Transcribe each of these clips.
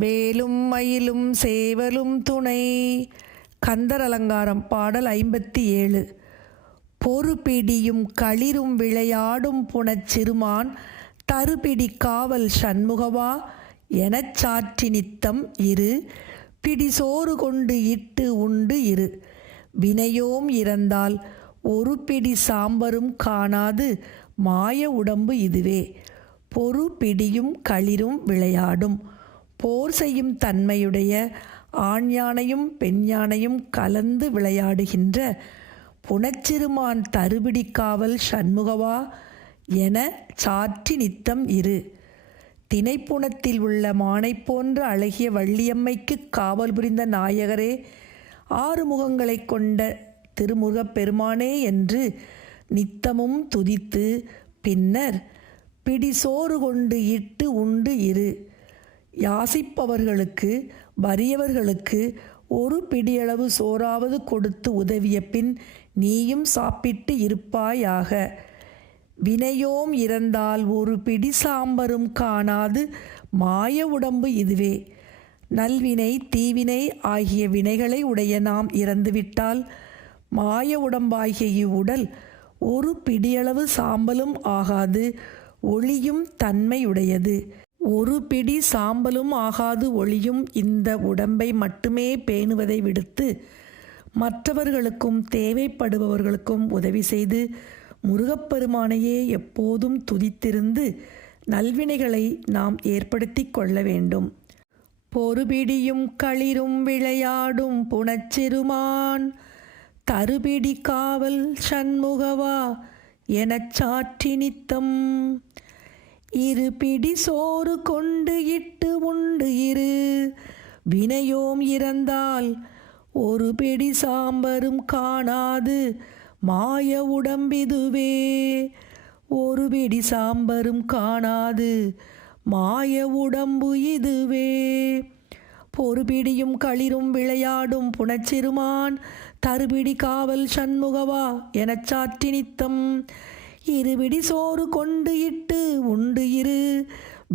வேலும் மயிலும் சேவலும் துணை. கந்தர் அலங்காரம் பாடல் 57. பொறுபிடியும் களிரும் விளையாடும் புனச்சிறுமான் தருபிடி காவல் சண்முகவா எனச் சாற்றி நித்தம் இரு. பிடிசோறு கொண்டு இட்டு உண்டு இரு. வினையோம் இறந்தால் ஒரு பிடி சாம்பரும் காணாது மாய உடம்பு இதுவே. பொறு பிடியும் களிரும் விளையாடும் போர் செய்யும் தன்மையுடைய ஆண் யானையும் பெண் யானையும் கலந்து விளையாடுகின்ற புனச்சிறுமான் தருபிடி காவல் சண்முகவா என சாற்றி நித்தம் இரு. தினைப்புணத்தில் உள்ள மானை போன்ற அழகிய வள்ளியம்மைக்கு காவல் புரிந்த நாயகரே, 6 முகங்களை கொண்ட திருமுருகப் பெருமானே என்று நித்தமும் துதித்து பின்னர் பிடிசோறு கொண்டு இட்டு உண்டு இரு. யாசிப்பவர்களுக்கு வறியவர்களுக்கு ஒரு பிடியளவு சோறாவது கொடுத்து உதவிய பின் நீயும் சாப்பிட்டு இருப்பாயாக. வினையோம் இறந்தால் ஒரு பிடி சாம்பரும் காணாது மாய உடம்பு இதுவே. நல்வினை தீவினை ஆகிய வினைகளை உடைய நாம் இறந்துவிட்டால் மாய உடம்பாகிய இவ்வுடல் ஒரு பிடியளவு சாம்பலும் ஆகாது ஒளியும் தன்மையுடையது. ஒரு பிடி சாம்பலும் ஆகாது ஒளியும் இந்த உடம்பை மட்டுமே பேணுவதை விடுத்து மற்றவர்களுக்கும் தேவைப்படுபவர்களுக்கும் உதவி செய்து முருகப்பெருமானையே எப்போதும் துதித்திருந்து நல்வினைகளை நாம் ஏற்படுத்தி கொள்ள வேண்டும். பொறுபிடியும் களிரும் விளையாடும் புனச்சிறுமான் தருபிடி காவல் சண்முகவா எனச் சாற்றி நித்தம் இரு. பிடி சோறு கொண்டு இட்டு உண்டு இரு. வினையோம் இறந்தால் ஒரு பிடி சாம்பரும் காணாது மாய உடம்பிதுவே. ஒரு பிடி சாம்பரும் காணாது மாய உடம்பு இதுவே. பொறுபிடியும் களிரும் விளையாடும் புனச்சிறுமான் தருபிடி காவல் சண்முகவா எனச் சாற்றி நித்தம் இருபிடி சோறு கொண்டு இட்டு உண்டு இரு.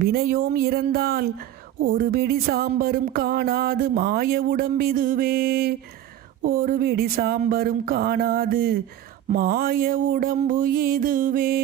வினையோம் இறந்தால் ஒரு பிடி சாம்பரும் காணாது மாய உடம்பிதுவே. ஒரு பிடி சாம்பரும் காணாது மாய உடம்பு இதுவே.